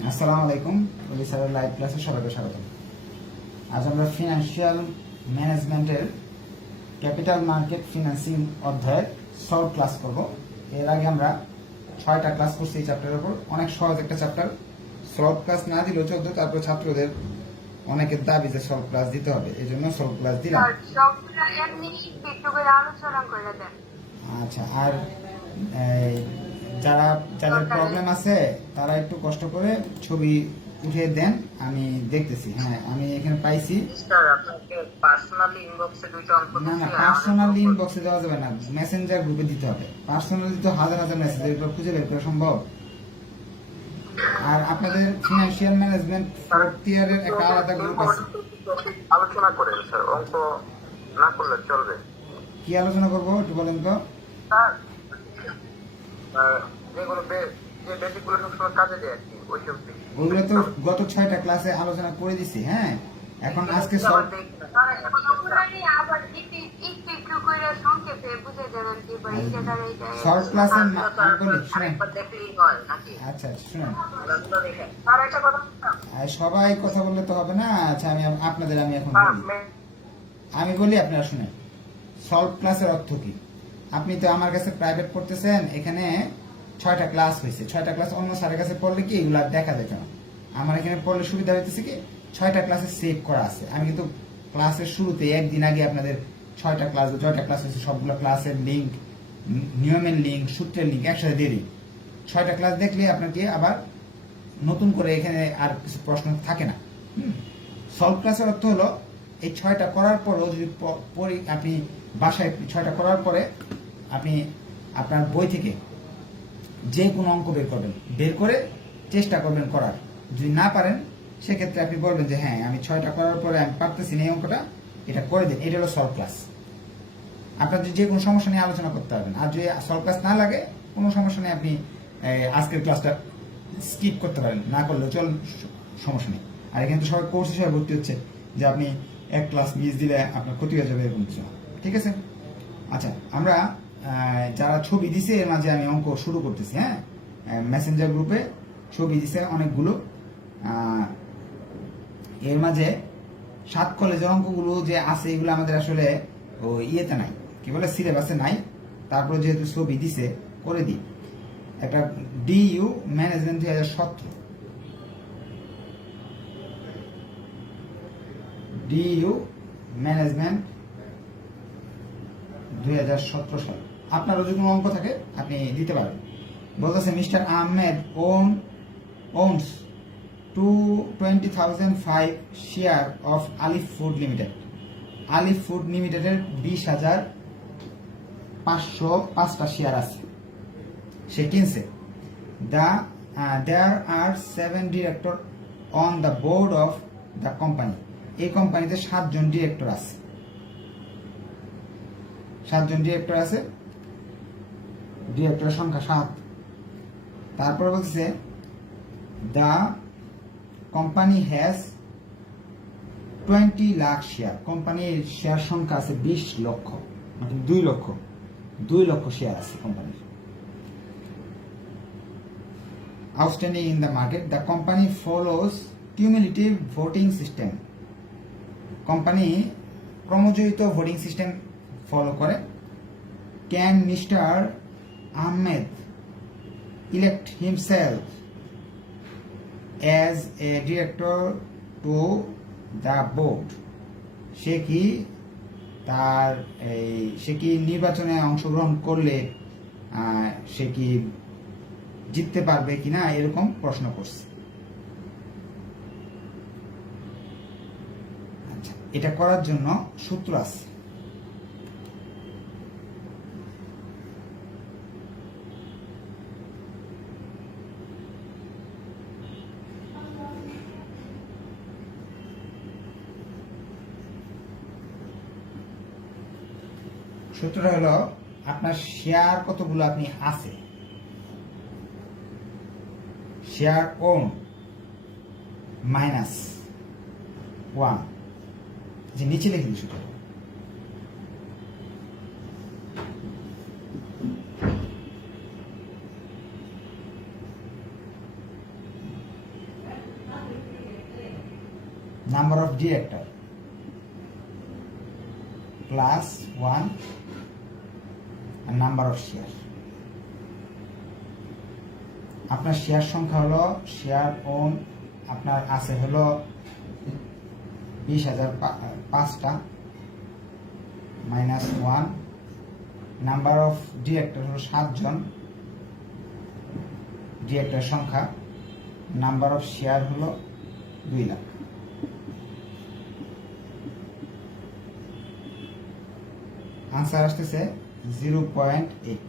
আসসালামু আলাইকুম। ওলি স্যারের লাইভ ক্লাসে সবাইকে স্বাগত। আজ আমরা ফিনান্সিয়াল ম্যানেজমেন্টের ক্যাপিটাল মার্কেট ফিনান্সিং অধ্যায়ের সলভ ক্লাস করব। এর আগে আমরা 6টা ক্লাস করছি এই চ্যাপ্টারের উপর। অনেক সহজ একটা চ্যাপ্টার, সলভ ক্লাস না দিলেও চলতো। তারপর ছাত্রদের অনেকের দাবি যে সলভ ক্লাস দিতে হবে, এই জন্য সলভ ক্লাস দিলাম। আচ্ছা, আর যাদের প্রবলেম আছে তারা একটু কষ্ট করে ছবি উঠিয়ে দেন, আমি দেখতেছি। হ্যাঁ, আমি এখানে পাইছি। না না, পার্সোনালি ইনবক্সে দেওয়া যাবে না, মেসেঞ্জার গ্রুপে দিতে হবে। পার্সোনালি তো হাজার হাজার মেসেজ, এগুলো খুঁজে বের করা সম্ভব। আর আপনাদের ফিনান্সিয়াল ম্যানেজমেন্ট ফোর্থ ইয়ারের একটা আলাদা গ্রুপ আছে। আলোচনা করেন স্যার, অঙ্ক না করলে চলবে। কি আলোচনা করবো একটু বলেন তো? যেগুলো যে বেসিকগুলো সবসময় কাজে দেয় আর কি, ওইসব ওগুলো তো গত 6টা ক্লাসে আলোচনা করে দিছি। হ্যাঁ, এখন আজকে সলভ ক্লাসের শুনেন। আচ্ছা শুনেন, সবাই কথা বললে তো হবে না। আচ্ছা, আমি এখন আমি বলি, আপনারা শুনেন। সলভ ক্লাসের অর্থ কি? আপনি তো আমার কাছে প্রাইভেট পড়তেছেন, এখানে 6টা ক্লাস হয়েছে। 6টা ক্লাস অন্য স্যারের কাছে পড়লে কি এগুলো দেখা যেত না। আমার এখানে পড়লে সুবিধা হইতেছে কি, 6টা ক্লাসে সেভ করা আছে। আমি কিন্তু ক্লাসের শুরুতে একদিন আগে আপনাদের 6টা ক্লাস, 6টা ক্লাস হয়েছে, সবগুলো ক্লাসের লিঙ্ক, নিয়মের লিঙ্ক, সূত্রের লিঙ্ক একসাথে দিয়ে দিই। 6টা ক্লাস দেখলে আপনাকে আবার নতুন করে এখানে আর কিছু প্রশ্ন থাকে না। সলভ ক্লাসের অর্থ হলো এই 6টা করার পরও যদি আপনি বাসায় 6টা করার পরে আপনি আপনার বই থেকে যে কোনো অঙ্ক বের করবেন, বের করে চেষ্টা করবেন করার। যদি না পারেন সেক্ষেত্রে আপনি বলবেন যে হ্যাঁ, আমি 6টা করার পরে আমি পারতেছি না এই অঙ্কটা, এটা করে দিন। এটা হলো সলভ ক্লাস। আপনার যে কোনো সমস্যা নিয়ে আলোচনা করতে পারবেন। আর যদি সলভ ক্লাস না লাগে, কোনো সমস্যা নেই, আপনি আজকের ক্লাসটা স্কিপ করতে পারেন, না করলেও চল, সমস্যা নেই। আর এখানে তো সবাই কোর্সে সবাই ভর্তি হচ্ছে, যে আপনি এক ক্লাস মিস দিলে আপনার ক্ষতি হয়ে যাবে, এরকম কিছু না। ঠিক আছে? আচ্ছা, আমরা যারা ছবি দিছে এর মাঝে আমি অঙ্ক শুরু করতেছি। হ্যাঁ, মেসেঞ্জার গ্রুপে ছবি দিছে অনেকগুলো। এর মাঝে 7 কলেজের অঙ্কগুলো যে আছে, এগুলো আমাদের আসলে ইয়েতে নাই, কি বলে, সিলেবাসে নাই। তারপরে যেহেতু ছবি দিছে, করে দিই। একটা ডিইউ ম্যানেজমেন্ট 2017, ডিইউ ম্যানেজমেন্ট 2017 সাল। আপনারও যদি কোনো অঙ্ক থাকে আপনি দিতে পারেন। বলতেছে mister Ahmed owns 20,005 share of Alif food limited. Alif food লিমিটেডের 20,505টা শেয়ার আছে, সে কিনছে। দেয়ার আর 7 director on the board of the company. এই কোম্পানিতে 7 জন ডিরেক্টর আছে। 7 জন ডিরেক্টর আছে, ডিরেক্টরের সংখ্যা 7। তারপরে বলছে the company has 20 lakh share. কোম্পানির শেয়ার সংখ্যা আছে 20 লক্ষ, মানে 2 লক্ষ শেয়ার আছে কোম্পানির। Outstanding in the market, the company follows cumulative voting system. Company ক্রমজয়িত ভোটিং সিস্টেম ফলো করে। Can mister Ahmed elect himself as a director to the board. সে কি নির্বাচনে অংশগ্রহণ করলে সে কি জিততে পারবে কিনা, এরকম প্রশ্ন করছে। আচ্ছা, এটা করার জন্য সূত্র আছে। সূত্রটা হলো, আপনার শেয়ার কতগুলো আপনি আছে, শেয়ার ওন -1, যে নিচে লিখে দিই সূত্র। নাম্বার অফ ডিরেক্টর প্লাস 1 আর নাম্বার অফ শেয়ার। আপনার শেয়ার সংখ্যা হলো শেয়ার ওন আপনার আছে হলো 20,005টা মাইনাস 1, নাম্বার অফ ডিরেক্টর হলো 7 জন, ডিরেক্টর সংখ্যা, নাম্বার অফ শেয়ার হলো 2 লাখ। আনসার আসতেছে 0.8।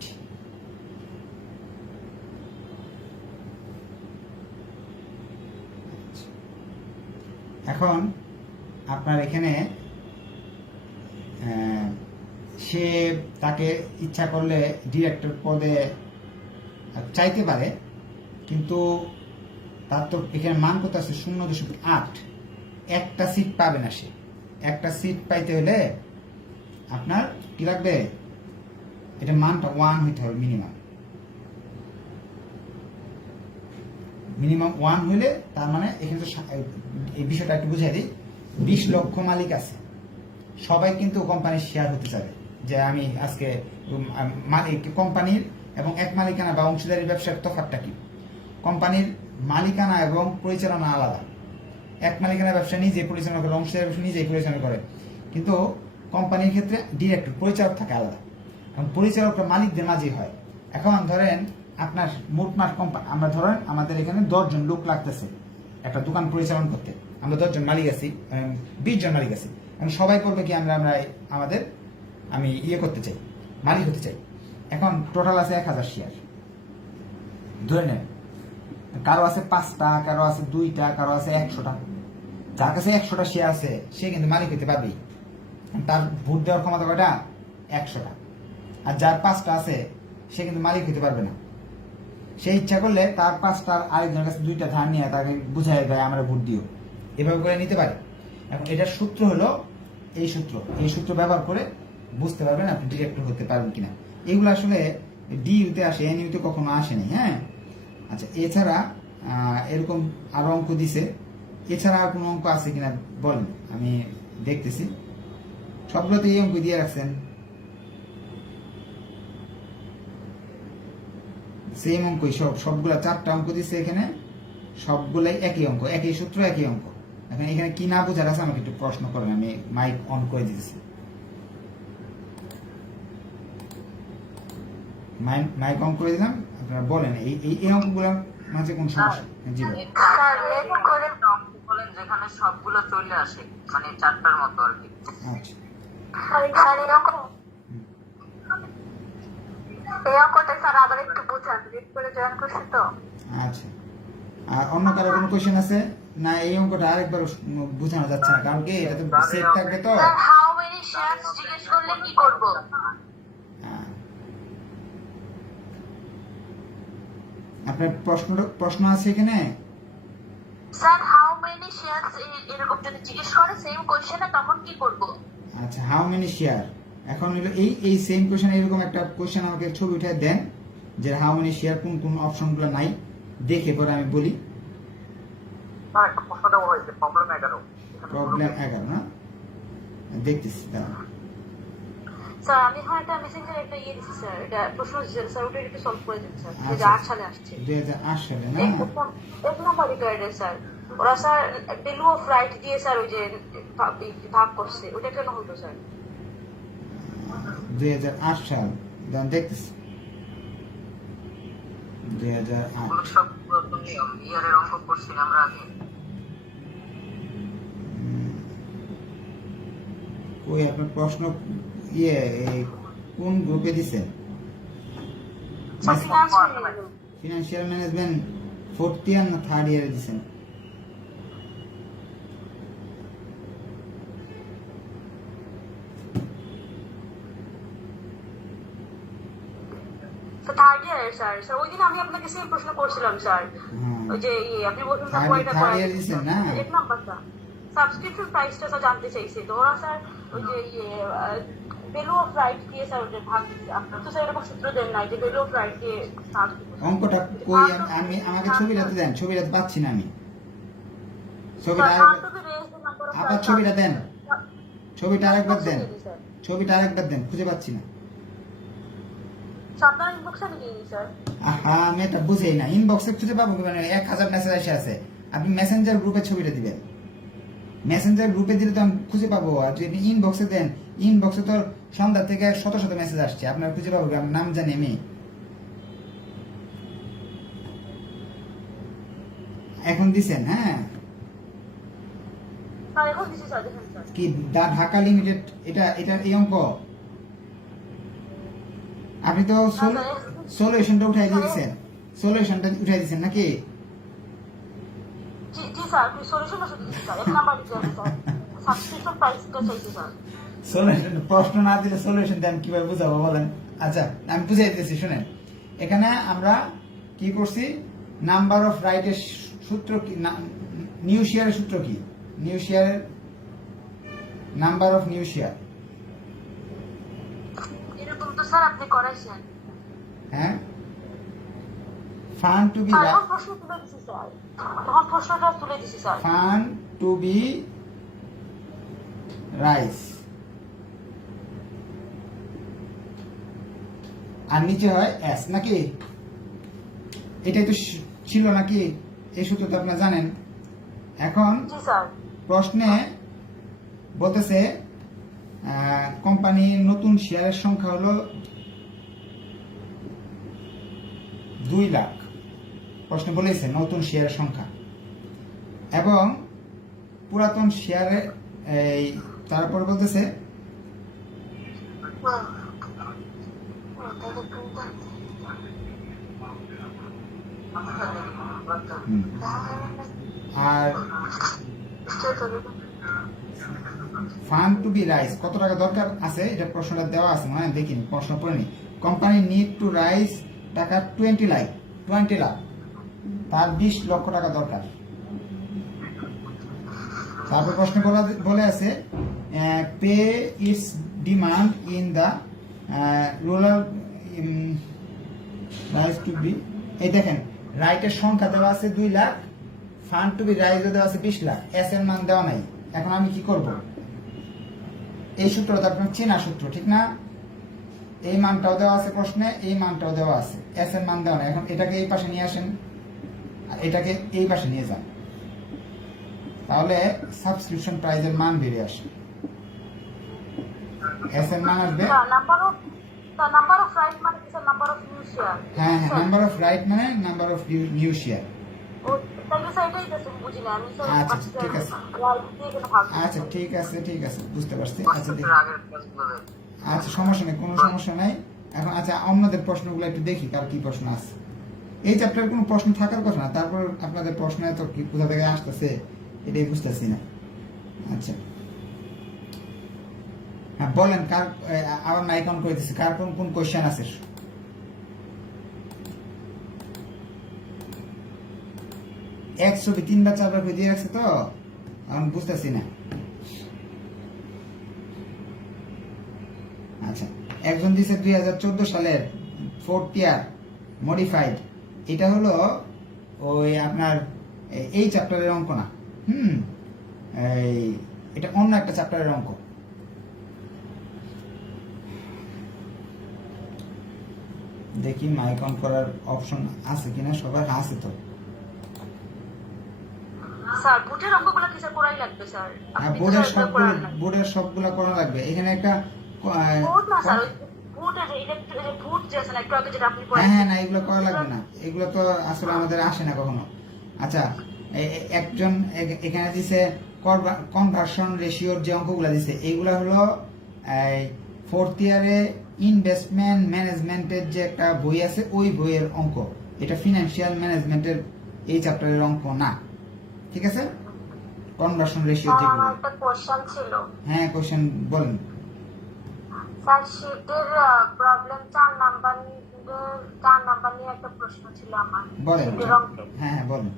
এখন আপনার এখানে সে তাকে ইচ্ছা করলে ডিরেক্টর পদে চাইতে পারে, কিন্তু তার তো এখানে মান কত আছে 0.8, একটা সিট পাবে না সে। একটা সিট পাইতে হলে আপনার কি লাগবে, এটা মানটা 1 হইতে হবে মিনিমাম। মিনিমাম 1 হইলে তার মানে এখানে তো এই বিষয়টা একটু বুঝাই দিই, 20 লক্ষ মালিক আছে, সবাই কিন্তু কোম্পানির শেয়ার হতে চাবে। যে আমি আজকে মালিক কোম্পানির এবং এক মালিকানা বা অংশীদারি ব্যবসার তফাৎটা কি, কোম্পানির মালিকানা এবং পরিচালনা আলাদা। এক মালিকানা ব্যবসা নিজে পরিচালনা করে, অংশীদারি ব্যবসা নিজেই পরিচালনা করে, কিন্তু কোম্পানির ক্ষেত্রে ডিরেক্টর পরিচালক থাকে আলাদা, এবং পরিচালকরা মালিকদের মাঝেই হয়। এখন ধরেন আপনার মোটমাট কোম্পানি, আমরা ধরেন আমাদের এখানে 10 জন লোক লাগতেছে একটা দোকান পরিচালনা করতে, আমরা 10 জন মালিক আছি, 20 জন মালিক আছি। এখন সবাই করবে কি, আমরা আমাদের আমি করতে চাই, মালিক হতে চাই। এখন টোটাল আছে 1000 শেয়ার ধরে নেন, কারো আছে 5টা, কারো আছে 2টা, কারো আছে 100টা। যার কাছে 100টা শেয়ার আছে সে কিন্তু মালিক হতে পারবেই, তার ভোট দেওয়ার ক্ষমতা কয়টা, 100টা। আর যার 5টা আছে সে কিন্তু মালিক হতে পারবে না। সে ইচ্ছা করলে তার 5টার আরেকজনের কাছে 2টা ধার নিয়ে তাকে বুঝায় দেয় আমরা ভোট দিও, এভাবে করে নিতে পারে। এখন এটার সূত্র হলো এই সূত্র ব্যবহার করে বুঝতে পারবেন আপনি ডিরেক্টর হতে পারবেন কিনা। এগুলো আসলে ডিইউতে আসে, এনইউতে কখনো আসেনি। হ্যাঁ, আচ্ছা, এছাড়া এরকম আরো অঙ্ক দিছে, এছাড়া আর কোনো অঙ্ক আছে কিনা বলেন, আমি দেখতেছি। সবগুলোতে এই অঙ্ক দিয়ে রাখছেন, সেম অঙ্কই সবগুলা 4টা অঙ্ক দিচ্ছে এখানে, সবগুলাই একই অঙ্ক, একই সূত্র, একই অঙ্ক। এখন এখানে কি না বোঝার আছে আমাকে একটু প্রশ্ন করেন, আমি মাইক অন করে দিতেছি। মাইক অন করে দিলাম, আপনারা বলেন এই অঙ্কগুলোর মাঝে কোন সমস্যা? জি বলেন যেখানে সবগুলো চলে আসে, মানে 4টার মতো আর কি। আচ্ছা, এই অঙ্কটা স্যার আবার একটু বোঝান, রিড করে জয়েন করছি তো। আচ্ছা, আর অন্য কারো কোনো কোশ্চেন আছে না? এই অঙ্কটা আরেকবার বোঝানো যাচ্ছে না, কারণ কি এটা তো সেট থাকবে। তো হাউ মেনি শেয়ারস জিজ্ঞেস করলে কি করব? আপনার প্রশ্ন আছে এখানে স্যার, হাউ মেনি শেয়ারস এরকম যদি জিজ্ঞেস করে সেম কোশ্চেনে, তখন কি করব? আচ্ছা, হাউ মেনি শেয়ার, এখন হলো এই সেম কোশ্চেন, এরকম একটা কোশ্চেন আমাকে ছবি উঠে দেন যে হাউ মেনি শেয়ার কোন কোন অপশনগুলো নাই, দেখে পরে আমি বলি। প্রবলেম 11 না, দেখতেছি দাঁড়ান। স্যার আমি একটা মেসেঞ্জারে একটা দিচ্ছি স্যার, এটা প্রশ্ন দিচ্ছি স্যার, ওটা একটু সলভ করে দিন স্যার। 2008 সালে আসছে, 2008 সালে না? এক নম্বর রিকোয়ার্ডে স্যার, ওরা স্যার ভ্যালু অফ রাইট দিয়ে স্যার ওই যে ভাগ করছে, ওটা কেন হলো স্যার? 2008 সাল, দাঁড়ান দেখতেছি। 2008 সব নিয়ম ইয়ারের অঙ্ক করছি আমরা আগে। ওই আপনার প্রশ্ন কোন গ্রুপে দিছেন? ফিনান্সিয়াল ম্যানেজমেন্ট 4th ইয়ার না 3rd ইয়ারে দিছেন? Third year sir. স্যার ওই দিন আমি আপনাকে সেম প্রশ্ন করছিলাম স্যার, ওই যে আপনি বলছেন না কয়টা থার্ড ইয়ার দিছেন না? এক নাম্বারটা সাবস্ক্রিপশন প্রাইসটা স্যার জানতে চাইছে, তো ওরা স্যার ওই যে ভ্যালু অফ রাইট দিয়ে স্যার ওটা ভাগ দিচ্ছে। আপনি তো স্যার এরকম সূত্র দেন নাই যে ভ্যালু অফ রাইট দিয়ে ভাগ দিচ্ছে। অঙ্কটা কই? আমি আমাকে ছবিটা দেন, ছবিটা পাচ্ছি না আমি। ছবিটা আবার ছবিটা দেন, ছবিটা আরেকবার দেন, ছবিটা আরেকবার দেন, খুঁজে পাচ্ছি না। আপনার ইনবক্সে আমি দিয়ে দিই স্যার। আহা, আমি এটা বুঝেই না, ইনবক্সে খুঁজে পাবো কি? মানে 1000 মেসেজ এসে আছে, আপনি মেসেঞ্জার গ্রুপে ছবিটা দিবেন। মেসেঞ্জার গ্রুপে দিলে তো আমি খুঁজে পাবো, আর যদি ইনবক্সে দেন, ইনবক্সে তো সন্ধ্যা থেকে শত শত মেসেজ আসছে, আপনার খুঁজে পাবো কি? আমার নাম জানি আমি। এখন দিছেন? হ্যাঁ, স্যার এখন দিছি স্যার, দেখেন স্যার। কি ঢাকা লিমিটেড, এটা এটা এই অঙ্ক? আপনি তো সলিউশনটা উঠাই দিয়েছেন, সলিউশনটা উঠাই দিয়েছেন নাকি? জি জি স্যার, আপনি সলিউশনটা শুধু দিচ্ছি স্যার, এক নাম্বার দিচ্ছি আমি স্যার। সাবস্ক্রিপশন প্রাইসটা চাইছি স্যার। সলিউশন প্রশ্ন না দিলে সলিউশন আমি কিভাবে বুঝাবো বলেন? আচ্ছা, আমি বুঝাই দিতেছি, শুনেন। এখানে আমরা কি করছি, নাম্বার অফ রাইটের সূত্র কি, নিউ শেয়ারের সূত্র কি? নিউ শেয়ারের নাম্বার অফ নিউ শেয়ার, এরকম তো স্যার আপনি করাইছেন। হ্যাঁ, ফান্ড টু বি, স্যার এখন প্রশ্ন তুলে দিছি স্যার, তখন প্রশ্নটা তুলে দিছি sir. Fund to be raise, আর নিচে হয় এস নাকি? এটাই তো ছিল নাকি? এই সূত্র তো আপনারা জানেন। এখন জি স্যার। প্রশ্নে বলতেছে কোম্পানির নতুন শেয়ারের সংখ্যা হলো 2 লাখ। প্রশ্নে বলেছে নতুন শেয়ারের সংখ্যা, এবং পুরাতন শেয়ারে এই তারপর বলতেছে আর ফান্ড টু বি রাইজ কত টাকা দরকার আছে, এটা প্রশ্নটা দেওয়া আছে, মানে দেখিনি, প্রশ্ন পড়েনি। কোম্পানি নিড টু রাইজ টাকা 20 লাখ, তার 20 লক্ষ টাকা দরকার। তারপর প্রশ্ন বলে আছে pay its demand in the rural rise to be. এই দেখেন, রাইটের সংখ্যা দেওয়া আছে 2 lakh, fund to be rise দেওয়া আছে 20 লাখ, এস এর মান দেওয়া নাই। এখন আমি কি করব? এই সূত্রটা আপনার চেনা সূত্র, ঠিক না? এই মানটাও দেওয়া আছে প্রশ্নে, এই মানটাও দেওয়া আছে, এস এর মান দেওয়া নাই। এখন এটাকে এই পাশে নিয়ে আসেন, আর এটাকে এই পাশে নিয়ে যান, তাহলে সাবস্ক্রিপশন প্রাইজের মান বেরিয়ে আসে। এস এর মান আসবে, নাম্বার অফ রাইট মানে কি sir? Number of new share. হ্যাঁ হ্যাঁ, নাম্বার অফ রাইট মানে নাম্বার অফ নিউ শেয়ার। ও তাহলে স্যার এটাই তো বুঝি না আমি স্যার। আচ্ছা ঠিক আছে, আচ্ছা ঠিক আছে, ঠিক আছে, বুঝতে পারছি। আচ্ছা আচ্ছা, সমস্যা নেই, কোনো সমস্যা নাই। এখন আচ্ছা, আপনাদের প্রশ্নগুলো একটু দেখি, কার কি প্রশ্ন আছে। এই চ্যাপ্টারে কোনো প্রশ্ন থাকার কথা না, তারপর আপনাদের প্রশ্ন এত কি কোথা থেকে আসতেছে এটাই বুঝতেছি না। আচ্ছা হ্যাঁ, বলেন, কার আবার মাইক অন করে দিচ্ছি, কার কোন কোন কোয়েশ্চেন আছে? এক ছবি 3 বার 4 বার করে দিয়ে রাখছে, তো আমি বুঝতেছি না। আচ্ছা, একজন দিছে 2014 সালের 4th ইয়ার মডিফাইড, এটা হলো ওই আপনার এই চ্যাপ্টারের অঙ্ক না, এটা অন্য একটা চ্যাপ্টারের অঙ্ক। দেখি মাইক অন করার অপশন আছে কিনা, সবার আছে তো। স্যার বুটের অঙ্কগুলো কি স্যার করাই লাগবে স্যার? বোর্ডের সবগুলো করা লাগবে। এখানে একটা বুট না স্যার, বুটের ইলেকট্রিক যে বুট যে আছে না, একটু আগে যেটা আপনি হ্যাঁ হ্যাঁ, না এগুলো করা লাগবে না, এগুলো তো আসলে আমাদের আসে না কখনো। আচ্ছা, একজন এখানে দিছে কনভার্সন রেশিওর যে অঙ্কগুলো দিছে, এইগুলা হলো 4th ইয়ারে ইনভেস্টমেন্ট ম্যানেজমেন্টের যে একটা বই আছে, ওই বইয়ের অঙ্ক। এটা ফিনান্সিয়াল ম্যানেজমেন্টের এই চ্যাপ্টারের অঙ্ক না, ঠিক আছে? কনভার্সন রেশিও যেগুলো। আমার একটা কোশ্চেন ছিল। হ্যাঁ, কোশ্চেন বলেন। স্যার শীটের প্রবলেম 4 নাম্বার নিয়ে একটা প্রশ্ন ছিল আমার। বলেন, শীটের অঙ্কে। হ্যাঁ হ্যাঁ বলেন।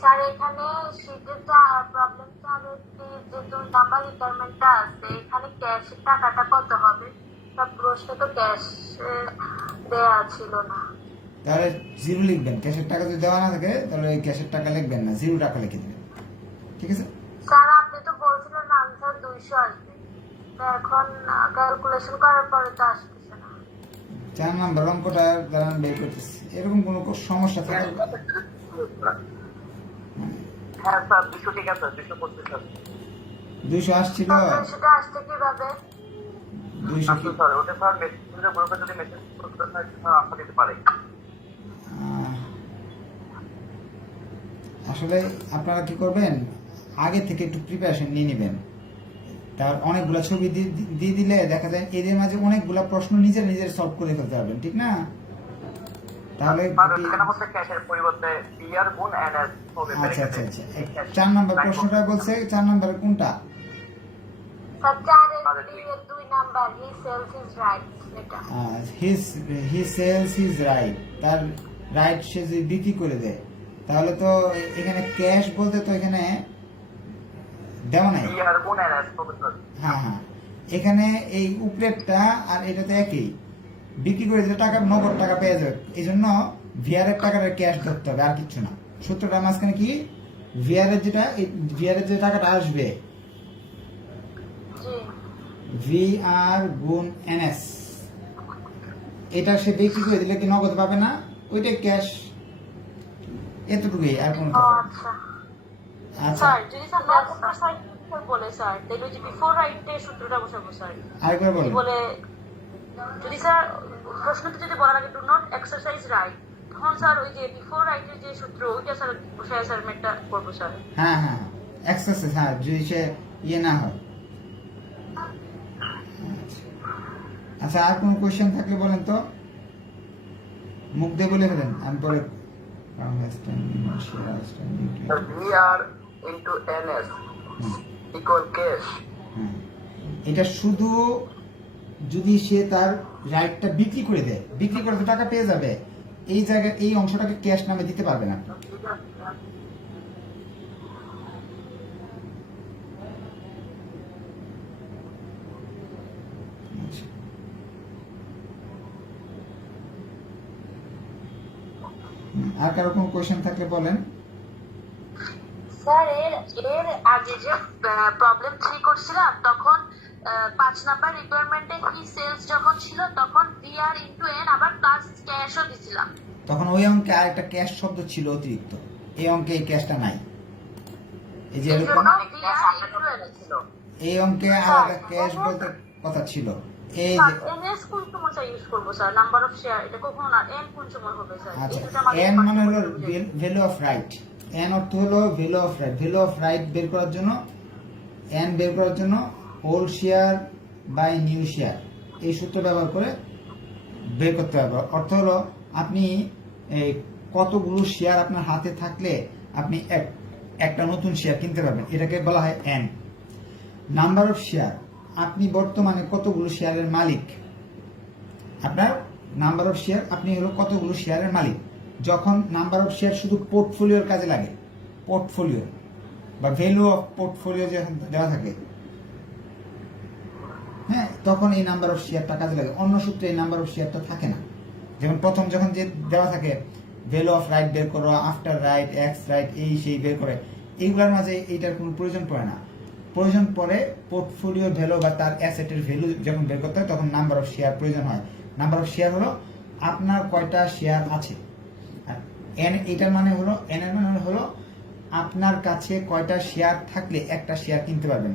স্যার এখানে শীটের প্রবলেম 4 যে নাম্বার রিটায়ারমেন্টটা আছে, এখানে ক্যাশের টাকাটা কত হবে? সব প্রশ্নে তো ক্যাশ দেয়া ছিল না। তাহলে 0 লিখবেন, ক্যাশের টাকা যদি দেওয়া না থাকে তাহলে ওই ক্যাশের টাকা লিখবেন না, 0 টাকা লিখে দিবেন, ঠিক আছে? স্যার তো এখন ক্যালকুলেশন করার পরে তো আসতেছে না। 4 নাম্বার অঙ্কটা দাঁড়ান বের করতেছি। এরকম কোনো সমস্যা থাকলে হ্যাঁ স্যার 200 ঠিক আছে 225 আছে 200 আসছিল, তারপরে সেটা আসতে কিভাবে? 200 কি আচ্ছা স্যার ওটা স্যার মেসেঞ্জার গ্রুপে যদি মেসেজ করতে চাই স্যার আপনি দিতে পারে আহ, আসলে আপনারা কি করবেন, আগে থেকে একটু প্রিপারেশন নিয়ে নেবেন। তার অনেকগুলা ছবি দিয়ে দিলে দেখা যায় এদের মাঝে অনেকগুলা প্রশ্ন নিজের নিজের সলভ করে ফেলতে পারবেন, ঠিক না? তাহলে স্যার এখানে হচ্ছে ক্যাশের পরিবর্তে পিআর গুণ এনএস হবে আচ্ছা আচ্ছা আচ্ছা 4 নাম্বার প্রশ্নটা বলছে 4 নাম্বারের কোনটা? স্যার 4 এর 2 number he sells is right এটা। হি সেলস হিজ রাইট, তার রাইট সে যদি বিক্রি করে দেয়, তাহলে তো এখানে ক্যাশ বলতে তো এখানে দেওয়া নাই। পিআর গুণ এনএস হবে স্যার হ্যাঁ হ্যাঁ, এখানে এই উপরেরটা আর এটা তো একই, বিক্রি করে দিলে টাকা নগদ টাকা পেয়ে যাবে, এই জন্য ভিআরের টাকাটা ক্যাশ ধরতে হবে, আর কিছু না। সূত্রটার মাঝখানে কি ভিআরের যে টাকাটা আসবে জি ভিআর গুণ এনএস, এটা সে বিক্রি করে দিলে কি নগদ পাবে না, ওইটাই ক্যাশ, এতটুকুই, আর কোনো ও কথা না। আচ্ছা। আচ্ছা স্যার যদি স্যার না আপনার সাইড বলে স্যার তাহলে যে বিফোর রাইটে সূত্রটা বসাবো স্যার আরেকবার বলেন। বলে যদি স্যার প্রশ্নতে যদি বলার আগে ডু নট এক্সারসাইজ রাইট তখন স্যার ওই যে বিফোর রাইটের যে সূত্র ওইটা স্যার বসায় স্যার মেটটা করবো স্যার হ্যাঁ হ্যাঁ এক্সারসাইজ, হ্যাঁ যদি সে ইয়ে না হয়। আচ্ছা আর কোনো কোয়েশ্চেন থাকলে বলেন তো, মুখ দিয়ে বলে ফেলেন, আমি পরে PR into NS equal cash এটা শুধু যদি সে তার রাইটটা বিক্রি করে দেয়, বিক্রি করে তো টাকা পেয়ে যাবে, এই জায়গায় এই অংশটাকে ক্যাশ নামে দিতে পারবে না। আচ্ছা। আর কারো কোনো কোয়েশ্চেন থাকলে বলেন। স্যার এর আগে যে প্রবলেম 3 করছিলাম তখন 5 নাম্বার রিকোয়ারমেন্টে হি সেলস যখন ছিল তখন ভিআর ইনটু এন আবার প্লাস ক্যাশও দিছিলাম। তখন ওই অঙ্কে আর একটা ক্যাশ শব্দ ছিল অতিরিক্ত, এই অঙ্কে এই ক্যাশটা নাই। এই যে এরকম এই অঙ্কে আলাদা ক্যাশ বলতে কথা ছিল, এই যে এনএস কোন সময় স্যার ইউজ করবো স্যার নাম্বার অফ শেয়ার এটা কখনো না এন কোন সময় হবে স্যার আচ্ছা, এই দুটো আমাদের এন মানে হলো ভ্যালু অফ রাইট, এন অর্থ হলো value of right, value of right বের করার জন্য, এন বের করার জন্য old share by new share এই সূত্র ব্যবহার করে বের করতে হবে। অর্থ হলো আপনি এই কতগুলো শেয়ার আপনার হাতে থাকলে আপনি একটা নতুন শেয়ার কিনতে পারবেন, এটাকে বলা হয় এন। নাম্বার অফ শেয়ার, আপনি বর্তমানে কতগুলো শেয়ারের মালিক, আপনার নাম্বার অফ শেয়ার, আপনি হলো কতগুলো শেয়ারের মালিক। যখন নাম্বার অফ শেয়ার শুধু পোর্টফোলিওর কাজে লাগে, পোর্টফোলিও বা ভ্যালু অফ পোর্টফোলিও যখন দেওয়া থাকে, হ্যাঁ, তখন এই নাম্বার অফ শেয়ারটা কাজে লাগে। অন্য সূত্রে এই নাম্বার অফ শেয়ারটা থাকে না। যেমন প্রথম যখন যে দেওয়া থাকে ভ্যালু অফ রাইট বের করো, আফটার রাইট, এক্স রাইট, এই সেই বের করে, এইগুলোর মাঝে এইটার কোনো প্রয়োজন পড়ে না। প্রয়োজন পড়ে পোর্টফোলিও ভ্যালু বা তার অ্যাসেটের ভ্যালু যখন বের করতে হয় তখন নাম্বার অফ শেয়ার প্রয়োজন হয়। নাম্বার অফ শেয়ার হলো আপনার কয়টা শেয়ার আছে, আর এন এটার মানে হলো, এন এর মানে হলো আপনার কাছে কয়টা শেয়ার থাকলে একটা শেয়ার কিনতে পারবেন।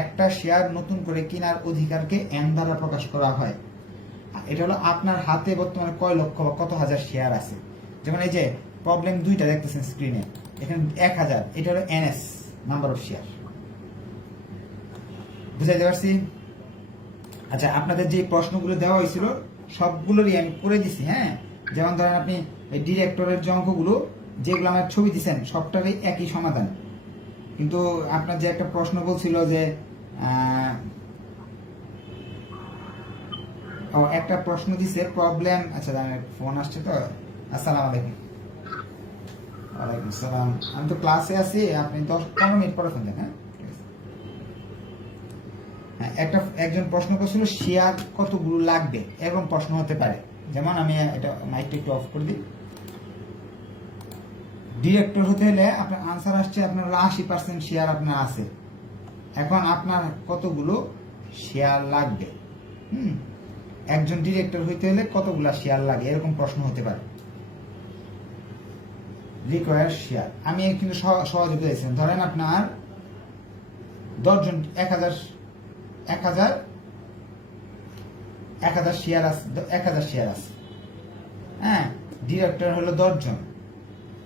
একটা শেয়ার নতুন করে কেনার অধিকারকে এন দ্বারা প্রকাশ করা হয়। এটা হলো আপনার হাতে বর্তমানে কয় লক্ষ বা কত হাজার শেয়ার আছে। যেমন এই যে প্রবলেম 2টা দেখতেছেন স্ক্রিনে, এখানে 1000, এটা হলো এনএস নাম্বার অফ শেয়ার। বুঝাইতে পারছি? আচ্ছা, আপনাদের যে প্রশ্নগুলো দেওয়া হয়েছিল সবগুলোরই আমি করে দিছি, হ্যাঁ। যেমন ধরেন আপনি ডিরেক্টরের যে অঙ্কগুলো যেগুলো আমার ছবি দিচ্ছেন সবটারই একই সমাধান, কিন্তু আপনার যে একটা প্রশ্ন বলছিল যে একটা প্রশ্ন দিছে প্রবলেম, আচ্ছা ফোন আসছে তো, আসসালামু আলাইকুম। ওয়ালাইকুম আসসালাম, আমি তো ক্লাসে আছি, আপনি 10-15 মিনিট পরে ফোন দেন, হ্যাঁ। একজন প্রশ্ন করছিল শেয়ার কতগুলো লাগবে, এরকম প্রশ্ন হতে পারে। যেমন আমি এটা মাইকটা একটু অফ করে দিই। ডিরেক্টর হতে হলে আপনার আনসার আসছে আপনার 80% শেয়ার আপনার আছে। এখন আপনার কতগুলো শেয়ার লাগবে? একজন ডিরেক্টর হইতে হলে কতগুলা শেয়ার লাগে, এরকম প্রশ্ন হতে পারে। রিকোয়ার শেয়ার আমি কিন্তু সহজে বুঝেছিলাম। ধরেন আপনার 10 জন 1000 শেয়ার আছে, 1000 শেয়ার আছে, হ্যাঁ, ডিরেক্টর হলো 10 জন,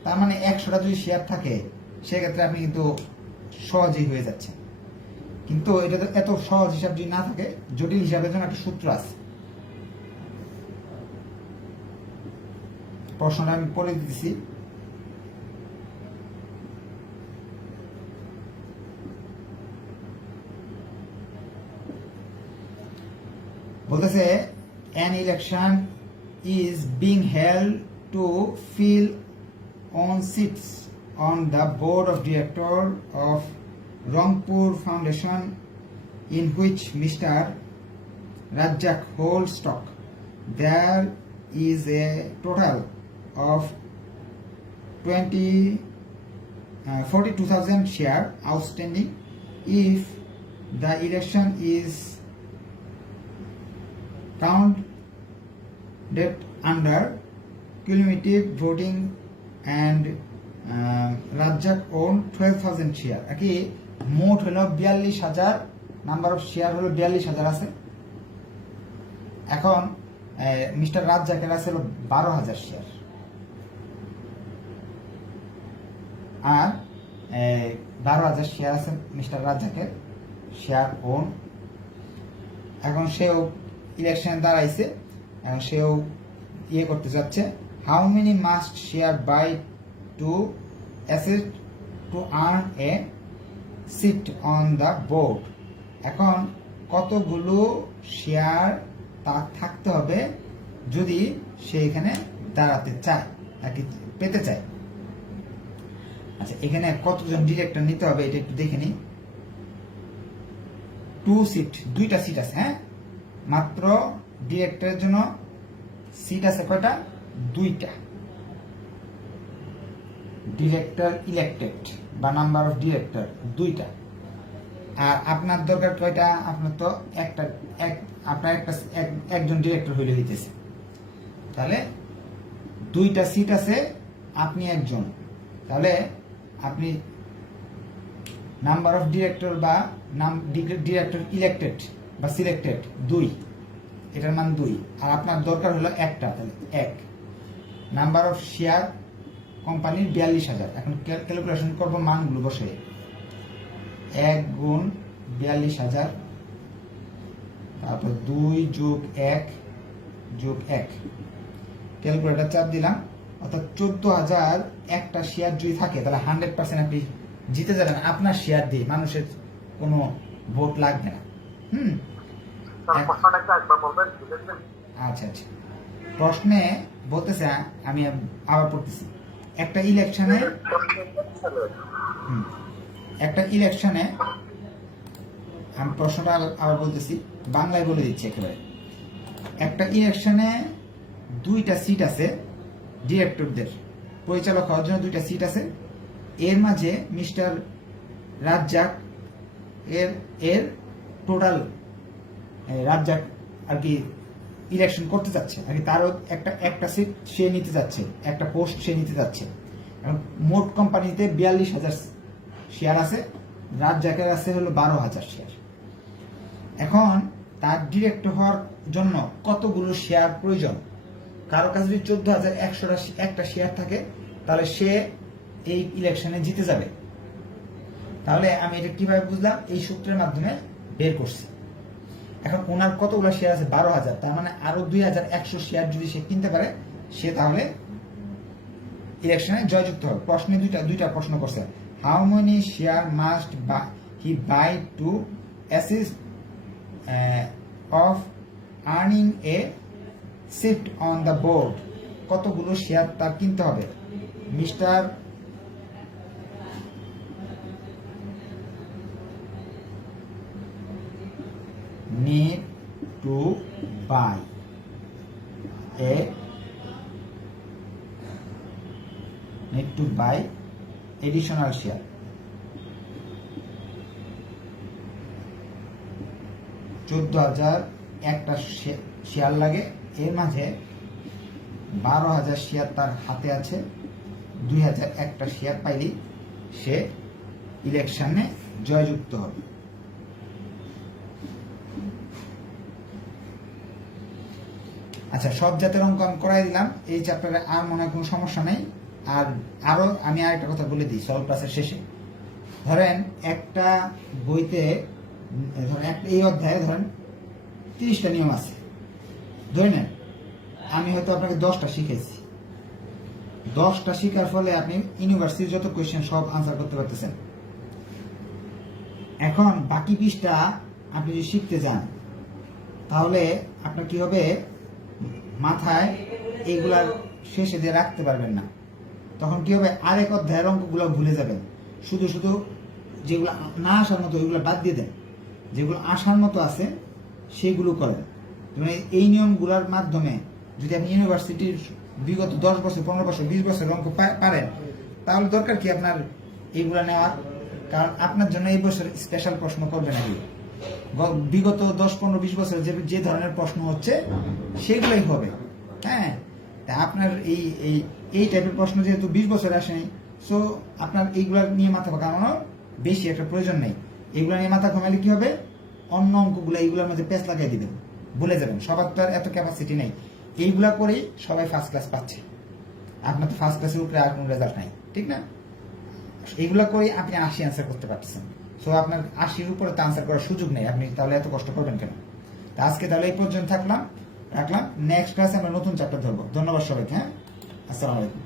তার মানে 100টা যদি শেয়ার থাকে সেক্ষেত্রে আপনি কিন্তু সহজেই হয়ে যাচ্ছে। কিন্তু এটা তো এত সহজ হিসাব যদি না থাকে, জটিল হিসাবের জন্য একটা সূত্র আছে। প্রশ্নটা আমি পড়ে দিতেছি। বলতেছে an election is being held to fill on seats on the board of directors of Rangpur Foundation in which Mr. Rajak holds stock. There is a total of 42,000 shares outstanding. If the election is counted under cumulative voting and Rajak own 12,000 share, কি মোট হলো 42,000, number of share হলো 42,000 আছে। এখন mister রাজ্জাকের আছে হলো 12,000 share, আর 12,000 শেয়ার আছে মিস্টার রাজ্জাকের, শেয়ার ওন। এখন সেও ইলেকশন দাঁড়াইছে, এখন সেও ইয়ে করতে যাচ্ছে, how many must share buy to asset to earn a seat on the board. এখন কতগুলো শেয়ার তার থাকতে হবে যদি সে এখানে দাঁড়াতে চায়, নাকি পেতে চায়। আচ্ছা, এখানে কতজন ডিরেক্টর নিতে হবে এটা একটু দেখে নিই। 2 সিট, 2টা সিট আছে, হ্যাঁ, মাত্র ডিরেক্টরের জন্য সিট আছে কয়টা? 2টা। ডিরেক্টর ইলেক্টেড বা নাম্বার অফ ডিরেক্টর 2টা। আর আপনার দরকার কয়টা? আপনার তো আপনার একজন ডিরেক্টর হইলে হইতেছে, তাহলে 2টা সিট আছে, আপনি একজন, তাহলে আপনি নাম্বার অফ ডিরেক্টর বা ডিরেক্টর ইলেক্টেড বা সিলেক্টেড 2, এটার মান 2, আর আপনার দরকার হলো একটা, তাহলে 1। নাম্বার অফ শেয়ার কোম্পানির 42,000। এখন ক্যালকুলেশন করবো মানগুলো বসে, 1 গুণ 42,000, তারপর 2 যোগ 1 যোগ 1, ক্যালকুলেটর চাপ দিলাম, অর্থাৎ 14,000 একটা শেয়ার যদি থাকে তাহলে 100% আপনি জিতে যাবেন আপনার শেয়ার দিয়ে, মানুষের কোনো ভোট লাগবে না। আচ্ছা আচ্ছা, প্রশ্নে বলতেছে, আমি আবার পড়তেছি, একটা ইলেকশনে আমি প্রশ্নটা আবার বলতেছি, বাংলায় বলে দিচ্ছি একেবারে। একটা ইলেকশনে 2টা সিট আছে, ডিরেক্টরদের পরিচালক হওয়ার জন্য 2টা সিট আছে। এর মাঝে মিস্টার রাজ্জাক এর টোটাল, রাজ্জাক আর কি ইলেকশন করতে যাচ্ছে আর কি, তারও একটা সিট সে নিতে যাচ্ছে, একটা পোস্ট সে নিতে যাচ্ছে। মোট কোম্পানিতে 42,000 শেয়ার আছে, রাজ্জাকের আছে হলো 12,000 শেয়ার। এখন তার ডিরেক্টর হওয়ার জন্য কতগুলো শেয়ার প্রয়োজন? কারো কাছে যদি 14,100 একটা শেয়ার থাকে তাহলে সে এই ইলেকশনে জিতে যাবে। তাহলে আমি এটা কিভাবে বুঝলাম? এই সূত্রের মাধ্যমে বের করছি। এখন ওনার কতগুলো শেয়ার আছে? 12,000, তার মানে আরো 2,100 শেয়ার যদি সে কিনতে পারে, সে তাহলে ইলেকশনে জয়যুক্ত হবে। প্রশ্নে দুইটা প্রশ্ন করছে, how many share must he buy to assist of earning a seat on the board. কতগুলো শেয়ার তার কিনতে হবে? Mister need to buy additional share. 14,000 একটা শেয়ার লাগে, এর মাঝে 12,000 শেয়ার তার হাতে আছে, 2,000 একটা শেয়ার পাইলেই সে ইলেকশনে জয়যুক্ত হবে। আচ্ছা, সব জাতের অঙ্ক আমি করাই দিলাম, এই চ্যাপ্টারে আর মনে হয় কোনো সমস্যা নেই। আর আরো আমি আরেকটা কথা বলে দিই সলভ ক্লাসের শেষে। ধরেন একটা বইতে ধরেন এই অধ্যায়ে ধরেন 30টা নিয়ম আছে, ধরে নেন আমি হয়তো আপনাকে 10টা শিখেছি। 10টা শিখার ফলে আপনি ইউনিভার্সিটির যত কোয়েশ্চেন সব আনসার করতে পারতেছেন। এখন বাকি 20টা আপনি যদি শিখতে যান তাহলে আপনার কি হবে, মাথায় এইগুলার শেষে দিয়ে রাখতে পারবেন না। তখন কি হবে, আরেক অধ্যায়ের অঙ্কগুলো ভুলে যাবেন। শুধু শুধু যেগুলো না আসার মতো ওইগুলো বাদ দিয়ে দেন, যেগুলো আসার মতো আছে সেগুলো করেন। এই নিয়মগুলোর মাধ্যমে যদি আপনি ইউনিভার্সিটির বিগত 10 বছর 15 বছর 20 বছর অঙ্ক পারেন, তাহলে দরকার কি আপনার এইগুলো নেওয়ার? কারণ আপনার জন্য এই বছর স্পেশাল প্রশ্ন করবে না। বিগত 10 15 20 বছর যে ধরনের প্রশ্ন হচ্ছে সেগুলোই হবে। হ্যাঁ, তা আপনার এই টাইপের প্রশ্ন যেহেতু 20 বছর আসেনি, সো আপনার এইগুলা নিয়ে মাথা ঘামানোর বেশি একটা প্রয়োজন নেই। এইগুলা নিয়ে মাথা ঘামালে কি হবে, অন্য অঙ্কগুলো এইগুলোর মধ্যে পেঁচ লাগাই দিবেন, ভুলে যাবেন। সবার তো আর এত ক্যাপাসিটি নেই। এইগুলা করেই সবাই ফার্স্ট ক্লাস পাচ্ছে, আপনার তো ফার্স্ট ক্লাসের উপরে আর কোনো রেজাল্ট নাই, ঠিক না? এইগুলা করেই আপনি 80 আনসার করতে পারতেছেন। সো আপনার 80-র উপরে তো আনসার করার সুযোগ নেই, আপনি তাহলে এত কষ্ট করবেন কেন? আজকে তাহলে এই পর্যন্ত রাখলাম। নেক্সট ক্লাসে আমরা নতুন চ্যাপ্টার ধরবো। ধন্যবাদ সবাইকে। হ্যাঁ, আসসালামু আলাইকুম।